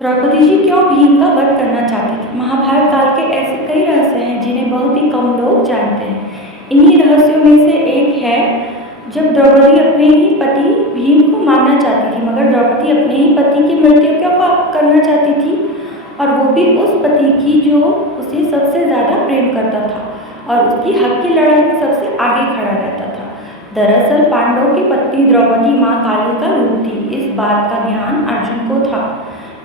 द्रौपदी जी क्यों भीम का वध करना चाहती थी? महाभारत काल के ऐसे कई रहस्य हैं जिन्हें बहुत ही कम लोग जानते हैं। इन्हीं रहस्यों में से एक है जब द्रौपदी अपने ही पति भीम को मारना चाहती थी, मगर द्रौपदी अपने ही पति की मृत्यु क्यों करना चाहती थी, और वो भी उस पति की जो उसे सबसे ज़्यादा प्रेम करता था और उसकी हक की लड़ाई में सबसे आगे खड़ा रहता था। दरअसल पांडवों की पत्नी द्रौपदी माँ काली का रूप थी। इस बात का ज्ञान अर्जुन को था,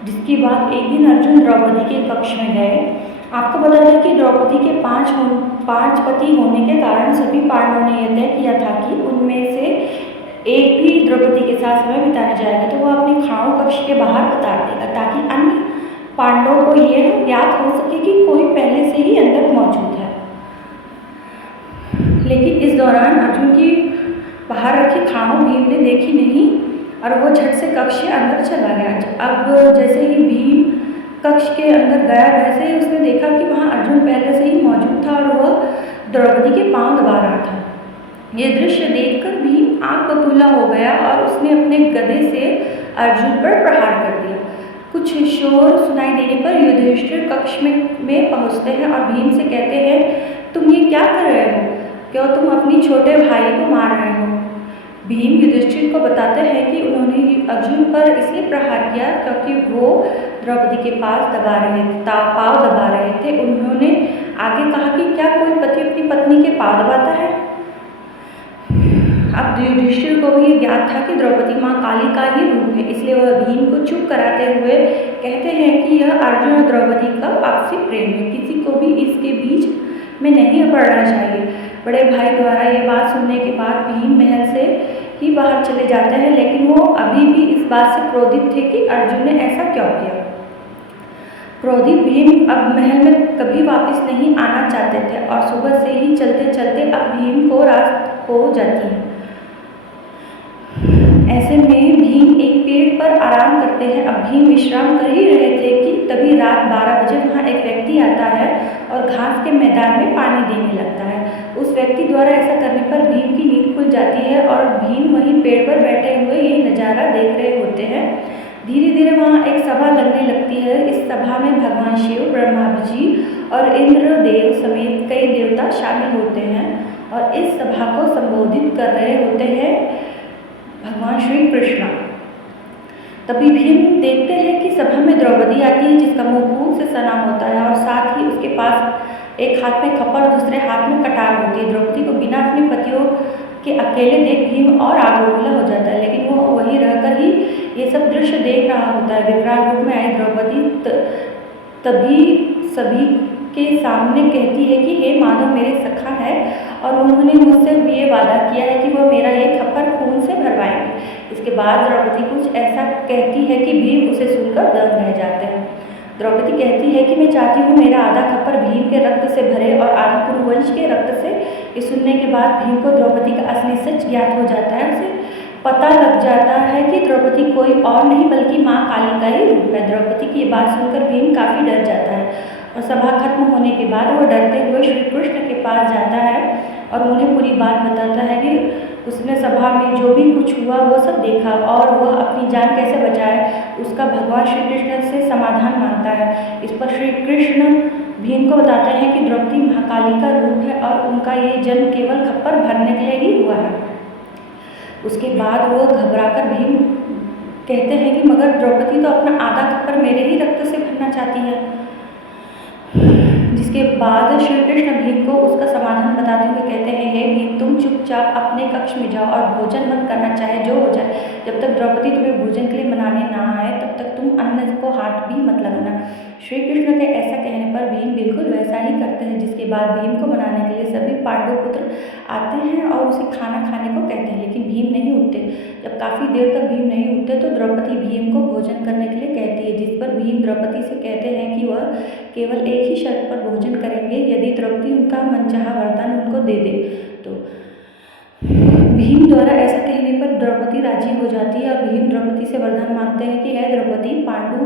जिसके बाद एक दिन अर्जुन द्रौपदी के कक्ष में गए। आपको बता दें कि द्रौपदी के पांच पति होने के कारण सभी पांडवों ने यह तय किया था कि उनमें से एक भी द्रौपदी के साथ समय बिताने जाएगा तो वह अपनी खाओ कक्ष के बाहर उतार देगा, ताकि अन्य पांडवों को यह ज्ञात हो सके कि कोई पहले से ही अंदर मौजूद है। लेकिन इस दौरान अर्जुन की बाहर रखी खाओ भीम ने देखी नहीं और वो झट से कक्ष के अंदर चला गया। अब जैसे ही भीम कक्ष के अंदर गया, वैसे ही उसने देखा कि वहाँ अर्जुन पहले से ही मौजूद था और वह द्रौपदी के पांव दबा रहा था। ये दृश्य देखकर भीम आग बबूला हो गया और उसने अपने गदे से अर्जुन पर प्रहार कर दिया। कुछ शोर सुनाई देने पर युधिष्ठिर कक्ष में पहुँचते हैं और भीम से कहते हैं, तुम ये क्या कर रहे हो? क्यों तुम अपनी छोटे भाई को मार रहे हो? भीम युधिष्ठिर को बताते हैं कि उन्होंने अर्जुन पर इसलिए प्रहार किया क्योंकि वो द्रौपदी के पाव दबा रहे थे। उन्होंने आगे कहा कि क्या कोई पति अपनी पत्नी के पाव दबाता है? अब युधिष्ठिर को भी ज्ञात था कि द्रौपदी माँ काली का ही रूप है, इसलिए वह भीम को चुप कराते हुए कहते हैं कि यह अर्जुन और द्रौपदी का आपसी प्रेम है, किसी को भी इसके बीच में नहीं पड़ना चाहिए। बड़े भाई द्वारा ये बात सुनने के बाद भीम महल से ही बाहर चले जाते हैं, लेकिन वो अभी भी इस बात से क्रोधित थे कि अर्जुन ने ऐसा क्यों किया। क्रोधित भीम अब महल में कभी वापस नहीं आना चाहते थे और सुबह से ही चलते चलते अब भीम को रात हो जाती है। ऐसे में भीम एक पेड़ पर आराम करते हैं। अब भीम विश्राम कर ही रहे थे कि तभी रात 12 बजे वहाँ एक व्यक्ति आता है और घास के मैदान में पानी देने लगता है। उस व्यक्ति द्वारा ऐसा करने पर भीम की नींद खुल जाती है और भीम वहीं पेड़ पर बैठे हुए ये नज़ारा देख रहे होते हैं। धीरे धीरे वहाँ एक सभा लगने लगती है। इस सभा में भगवान शिव, ब्रह्मा जी और इंद्रदेव समेत कई देवता शामिल होते हैं और इस सभा को संबोधित कर रहे होते हैं भगवान श्री कृष्ण। तभी भीम देखते हैं कि सभा में द्रौपदी आती है, जिसका मुंह खून से सना होता है और साथ ही उसके पास एक हाथ में खप्पर और दूसरे हाथ में कटार होती है। द्रौपदी को बिना अपने पतियों के अकेले देख भीम और आग बबूला हो जाता है, लेकिन वो वहीं रहकर ही ये सब दृश्य देख रहा होता है। विकराल रूप में आई द्रौपदी तभी सभी के सामने कहती है कि हे माधव मेरे सखा है और उन्होंने मुझसे ये वादा किया है कि वह मेरा ये खप्पर खून से भरवाएंगे। इसके बाद द्रौपदी कुछ ऐसा कहती है कि भीम उसे सुनकर दंग रह जाते हैं। द्रौपदी कहती है कि मैं चाहती हूँ मेरा आधा खप्पर भीम के रक्त से भरे और आधा कुरुवंश के रक्त से। ये सुनने के बाद भीम को द्रौपदी का असली सच ज्ञात हो जाता है। उसे पता लग जाता है कि द्रौपदी कोई और नहीं बल्कि माँ काली का ही रूप है। द्रौपदी की ये बात सुनकर भीम काफ़ी डर जाता है और सभा खत्म होने के बाद वो डरते हुए श्री कृष्ण के पास जाता है और उन्हें पूरी बात बताता है कि उसने सभा में जो भी कुछ हुआ वो सब देखा और वह अपनी जान कैसे बचाए उसका भगवान श्री कृष्ण से समाधान मांगता है। इस पर श्री कृष्ण भीम को बताते हैं कि द्रौपदी महाकाली का रूप है और उनका ये जन्म केवल खप्पर भरने के लिए ही हुआ है। उसके बाद वो घबराकर भीम कहते हैं कि मगर द्रौपदी तो अपना आधा खप्पर मेरे ही रक्त से भरना चाहती है। जिसके बाद श्री कृष्ण भीम को उसका समाधान बताते हुए कहते हैं, हे भीम तुम चुपचाप अपने कक्ष में जाओ और भोजन मत करना, चाहे जो हो जाए। जब तक द्रौपदी तुम्हें भोजन के लिए मनाने ना आए तब तक तुम अन्न को हाथ भी मत लगाना। श्री कृष्ण के ऐसा कहने पर भीम बिल्कुल वैसा ही करते हैं। जिसके बाद भीम को मनाने के लिए सभी पांडु पुत्र आते हैं और उसे खाना खाने को कहते हैं, लेकिन भीम नहीं उठते। जब काफ़ी देर तक भीम नहीं उठते तो द्रौपदी भीम को भोजन करने के लिए कहती है, जिस पर भीम द्रौपदी से कहते हैं कि वह केवल एक ही शर्त पर भोजन करेंगे, यदि द्रौपदी उनका मनचाहा वरदान उनको दे दे तो। भीम द्वारा ऐसा कहने पर द्रौपदी राजी हो जाती है और भीम द्रौपदी से वरदान मांगते हैं कि हे द्रौपदी पांडु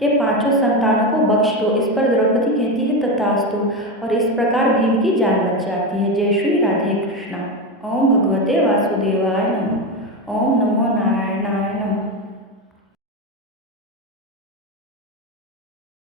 के 5 संतानों को बख्श दो। इस पर द्रौपदी कहती है तथास्तु और इस प्रकार भीम की जान बच जाती है। जय श्री राधे कृष्णा। ओम भगवते वासुदेवाय नमः। ओम नमो नारायण।